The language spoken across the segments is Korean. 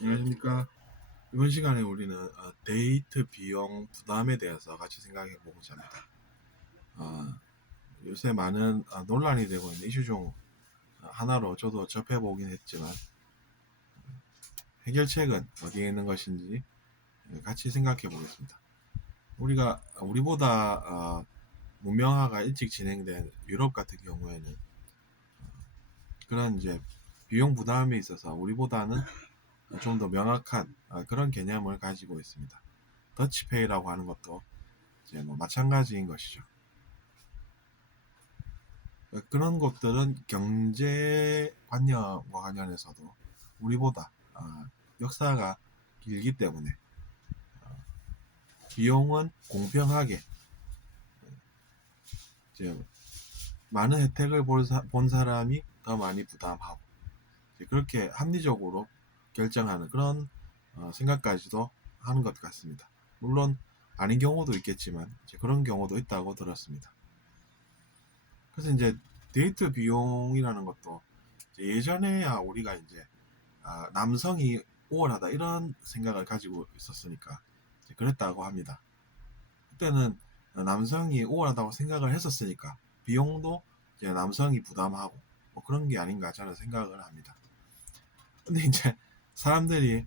안녕하십니까. 이번 시간에 우리는 데이트 비용 부담에 대해서 같이 생각해 보고자 합니다. 어, 요새 많은 논란이 되고 있는 이슈 중 하나로 저도 접해보긴 했지만 해결책은 어디에 있는 것인지 같이 생각해 보겠습니다. 우리보다 문명화가 일찍 진행된 유럽 같은 경우에는 그런 이제 비용 부담에 있어서 우리보다는 좀 더 명확한 그런 개념을 가지고 있습니다. 더치페이라고 하는 것도 이제 뭐 마찬가지인 것이죠. 그런 것들은 경제관념과 관련해서도 우리보다 역사가 길기 때문에 비용은 공평하게 이제 많은 혜택을 본 사람이 더 많이 부담하고 그렇게 합리적으로 결정하는 그런 생각까지도 하는 것 같습니다. 물론 아닌 경우도 있겠지만 그런 경우도 있다고 들었습니다. 그래서 이제 데이트 비용이라는 것도 예전에야 우리가 이제 남성이 우월하다 이런 생각을 가지고 있었으니까 그랬다고 합니다. 그때는 남성이 우월하다고 생각을 했었으니까 비용도 이제 남성이 부담하고 뭐 그런 게 아닌가 저는 생각을 합니다. 근데 이제 사람들이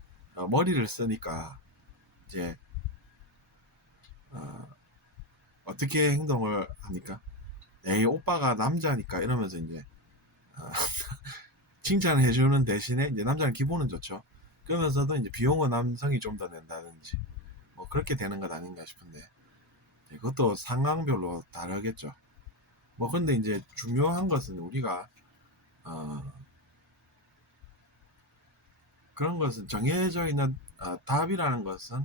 머리를 쓰니까 이제 어떻게 행동을 합니까? 에이 오빠가 남자니까 이러면서 이제 칭찬을 해주는 대신에 이제 남자는 기분은 좋죠. 그러면서도 이제 비용은 남성이 좀 더 낸다든지 뭐 그렇게 되는 것 아닌가 싶은데 그것도 상황별로 다르겠죠. 뭐 근데 이제 중요한 것은 우리가 어, 그런 것은 정해져 있는 답이라는 것은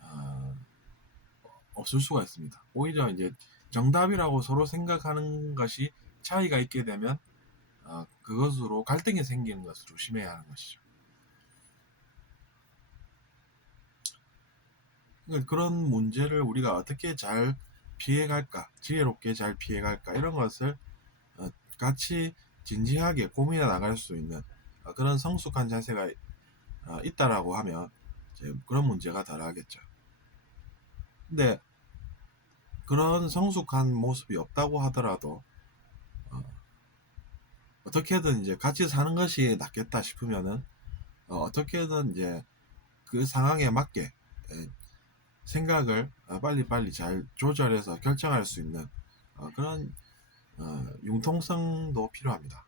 어, 없을 수가 있습니다. 오히려 이제 정답이라고 서로 생각하는 것이 차이가 있게 되면 그것으로 갈등이 생기는 것을 조심해야 하는 것이죠. 그러니까 그런 문제를 우리가 어떻게 잘 피해갈까, 지혜롭게 잘 피해갈까 이런 것을 같이 진지하게 고민해 나갈 수 있는 그런 성숙한 자세가 있다라고 하면 이제 그런 문제가 덜하겠죠. 근데 그런 성숙한 모습이 없다고 하더라도 어떻게든 이제 같이 사는 것이 낫겠다 싶으면은 어떻게든 이제 그 상황에 맞게 생각을 빨리빨리 잘 조절해서 결정할 수 있는 그런 융통성도 필요합니다.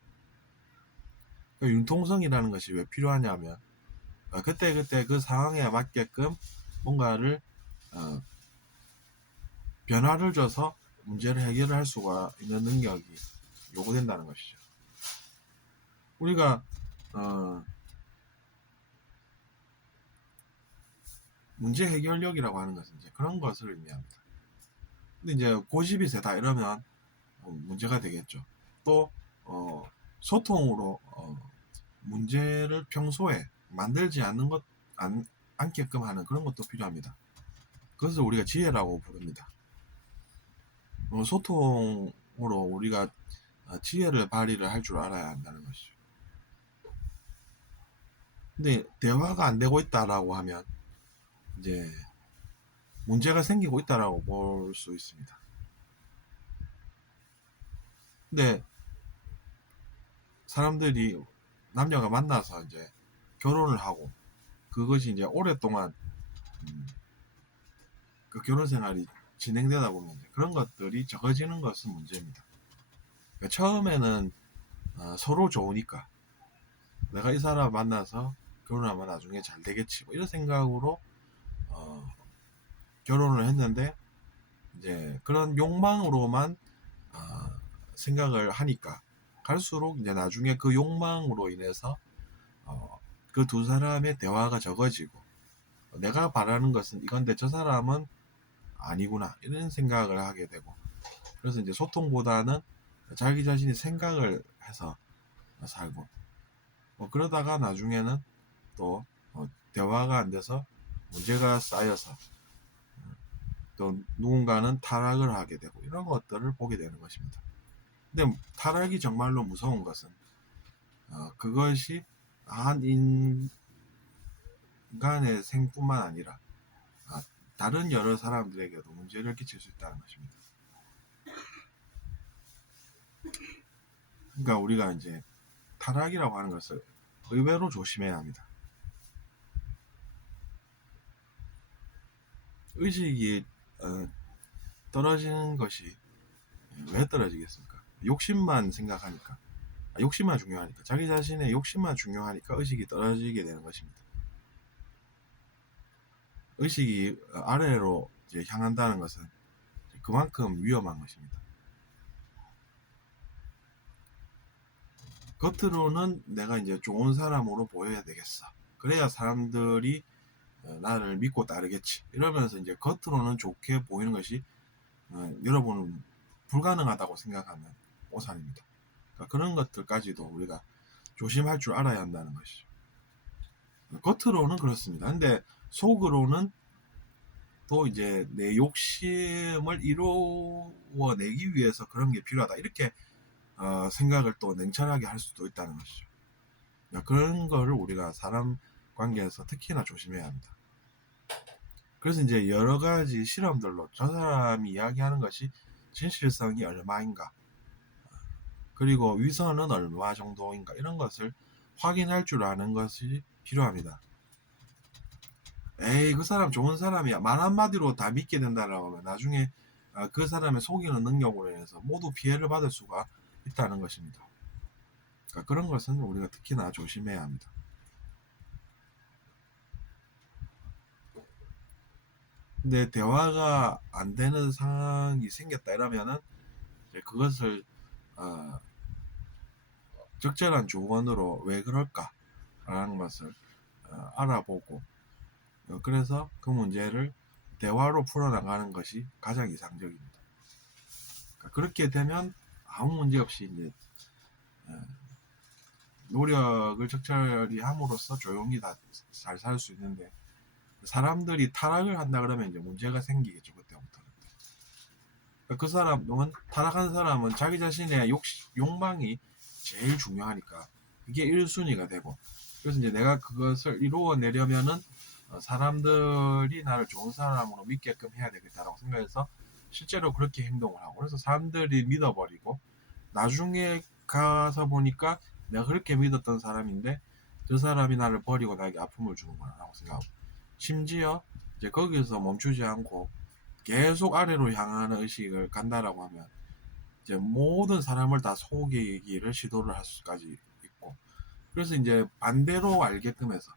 그 융통성이라는 것이 왜 필요하냐면 그때그때 그 상황에 맞게끔 뭔가를 변화를 줘서 문제를 해결할 수가 있는 능력이 요구된다는 것이죠. 우리가 문제 해결력이라고 하는 것은 이제 그런 것을 의미합니다. 근데 이제 고집이 세다 이러면 문제가 되겠죠. 또 소통으로 문제를 평소에 만들지 않는 것 않게끔 하는 그런 것도 필요합니다. 그것을 우리가 지혜라고 부릅니다. 소통으로 우리가 지혜를 발휘를 할 줄 알아야 한다는 것이죠. 근데 대화가 안 되고 있다라고 하면 이제 문제가 생기고 있다라고 볼 수 있습니다. 근데 사람들이 남녀가 만나서 이제 결혼을 하고 그것이 이제 오랫동안 그 결혼 생활이 진행되다 보면 그런 것들이 적어지는 것은 문제입니다. 그러니까 처음에는 서로 좋으니까 내가 이 사람 만나서 결혼하면 나중에 잘 되겠지 뭐 이런 생각으로 결혼을 했는데 이제 그런 욕망으로만 생각을 하니까 갈수록 이제 나중에 그 욕망으로 인해서 그 두 사람의 대화가 적어지고 내가 바라는 것은 이건데 저 사람은 아니구나 이런 생각을 하게 되고 그래서 이제 소통보다는 자기 자신이 생각을 해서 살고 뭐 그러다가 나중에는 또 대화가 안 돼서 문제가 쌓여서 또 누군가는 타락을 하게 되고 이런 것들을 보게 되는 것입니다. 근데 타락이 정말로 무서운 것은 그것이 한 인간의 생뿐만 아니라 다른 여러 사람들에게도 문제를 끼칠 수 있다는 것입니다. 그러니까 우리가 이제 타락이라고 하는 것을 의외로 조심해야 합니다. 의식이 떨어지는 것이 왜 떨어지겠습니까? 욕심만 생각하니까, 욕심만 중요하니까, 자기 자신의 욕심만 중요하니까 의식이 떨어지게 되는 것입니다. 의식이 아래로 이제 향한다는 것은 그만큼 위험한 것입니다. 겉으로는 내가 이제 좋은 사람으로 보여야 되겠어. 그래야 사람들이 나를 믿고 따르겠지. 이러면서 이제 겉으로는 좋게 보이는 것이 여러분은 불가능하다고 생각하면 오산입니다. 그러니까 그런 것들까지도 우리가 조심할 줄 알아야 한다는 것이죠. 겉으로는 그렇습니다. 근데 속으로는 또 이제 내 욕심을 이루어내기 위해서 그런 게 필요하다. 이렇게 생각을 또 냉철하게 할 수도 있다는 것이죠. 그런 거를 우리가 사람 관계에서 특히나 조심해야 합니다. 그래서 이제 여러 가지 실험들로 저 사람이 이야기하는 것이 진실성이 얼마인가, 그리고 위선은 얼마 정도인가, 이런 것을 확인할 줄 아는 것이 필요합니다. 에이, 그 사람 좋은 사람이야, 말 한마디로 다 믿게 된다라고 하면 나중에 그 사람의 속이는 능력으로 인해서 모두 피해를 받을 수가 있다는 것입니다. 그러니까 그런 것은 우리가 특히나 조심해야 합니다. 근데 대화가 안 되는 상황이 생겼다 이러면은 그것을 적절한 조언으로 왜 그럴까라는 것을 알아보고, 그래서 그 문제를 대화로 풀어나가는 것이 가장 이상적입니다. 그러니까 그렇게 되면 아무 문제 없이 이제 노력을 적절히 함으로써 조용히 다 잘 살 수 있는데, 사람들이 타락을 한다 그러면 이제 문제가 생기겠죠. 그때부터는. 그러니까 그 사람은, 타락한 사람은 자기 자신의 욕망이 제일 중요하니까 이게 1순위가 되고, 그래서 이제 내가 그것을 이루어내려면은 사람들이 나를 좋은 사람으로 믿게끔 해야 되겠다라고 생각해서 실제로 그렇게 행동을 하고, 그래서 사람들이 믿어버리고 나중에 가서 보니까 내가 그렇게 믿었던 사람인데 저 사람이 나를 버리고 나에게 아픔을 주는구나 라고 생각하고, 심지어 이제 거기서 멈추지 않고 계속 아래로 향하는 의식을 간다라고 하면 이제 모든 사람을 다 속이기를 시도를 할 수까지 있고, 그래서 이제 반대로 알게끔 해서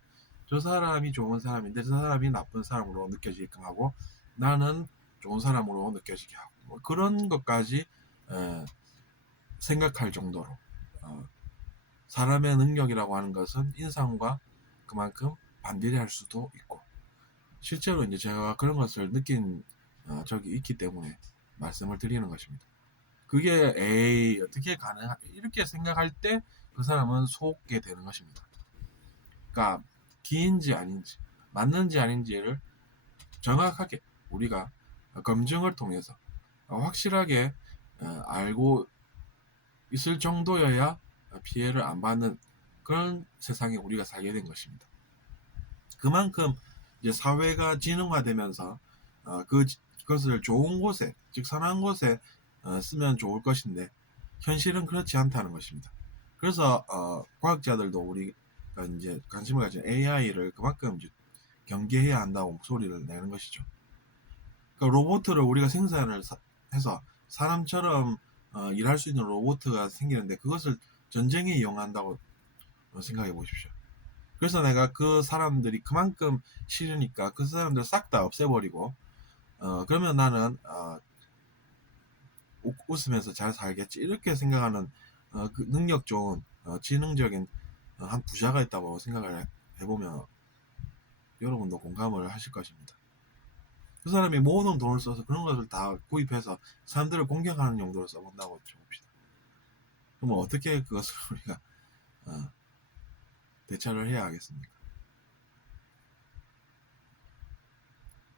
저 사람이 좋은 사람인데 저 사람이 나쁜 사람으로 느껴지게끔 하고 나는 좋은 사람으로 느껴지게 하고, 뭐 그런 것까지 생각할 정도로 사람의 능력이라고 하는 것은 인상과 그만큼 반대할 수도 있고, 실제로 이제 제가 그런 것을 느낀 적이 있기 때문에 말씀을 드리는 것입니다. 그게 에이 어떻게 가능하, 이렇게 생각할 때 그 사람은 속게 되는 것입니다. 그러니까 기인지 아닌지, 맞는지 아닌지를 정확하게 우리가 검증을 통해서 확실하게 알고 있을 정도여야 피해를 안 받는 그런 세상에 우리가 살게 된 것입니다. 그만큼 이제 사회가 진흥화되면서 그것을 좋은 곳에, 즉 선한 곳에 쓰면 좋을 것인데 현실은 그렇지 않다는 것입니다. 그래서 과학자들도 우리가 이제 관심을 가진 AI를 그만큼 이제 경계해야 한다고 소리를 내는 것이죠. 그러니까 로봇을 우리가 생산을 해서 사람처럼 일할 수 있는 로봇가 생기는데 그것을 전쟁에 이용한다고 생각해 보십시오. 그래서 내가 그 사람들이 그만큼 싫으니까 그 사람들 싹 다 없애버리고 그러면 나는 웃으면서 잘 살겠지, 이렇게 생각하는 그 능력 좋은 지능적인 한 부자가 있다고 생각을 해보면 여러분도 공감을 하실 것입니다. 그 사람이 모든 돈을 써서 그런 것을 다 구입해서 사람들을 공격하는 용도로 써본다고 봅시다. 그러면 어떻게 그것을 우리가 대처를 해야 하겠습니까?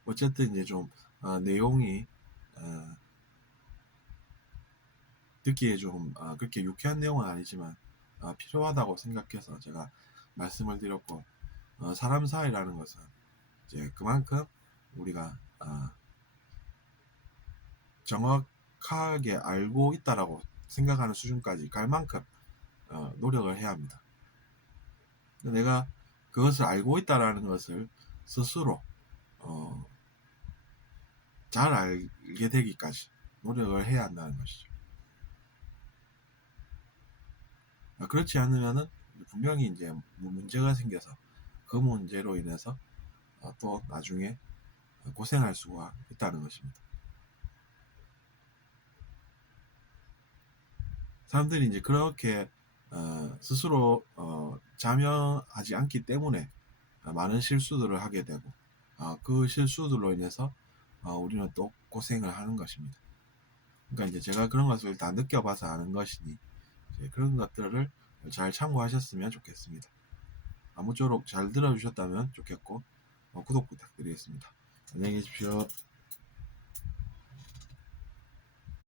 어쨌든 이제 좀 내용이 듣기에 좀 그렇게 유쾌한 내용은 아니지만 필요하다고 생각해서 제가 말씀을 드렸고, 사람 사이라는 것은 이제 그만큼 우리가 정확하게 알고 있다라고 생각하는 수준까지 갈 만큼 노력을 해야 합니다. 내가 그것을 알고 있다라는 것을 스스로 잘 알게 되기까지 노력을 해야 한다는 것이죠. 그렇지 않으면은 분명히 이제 문제가 생겨서 그 문제로 인해서 또 나중에 고생할 수가 있다는 것입니다. 사람들이 이제 그렇게 스스로 자명하지 않기 때문에 많은 실수들을 하게 되고 그 실수들로 인해서 우리는 또 고생을 하는 것입니다. 그러니까 이제 제가 그런 것을 다 느껴봐서 아는 것이니 그런 것들을 잘 참고하셨으면 좋겠습니다. 아무쪼록 잘 들어주셨다면 좋겠고 구독 부탁드리겠습니다. 안녕히 계십시오.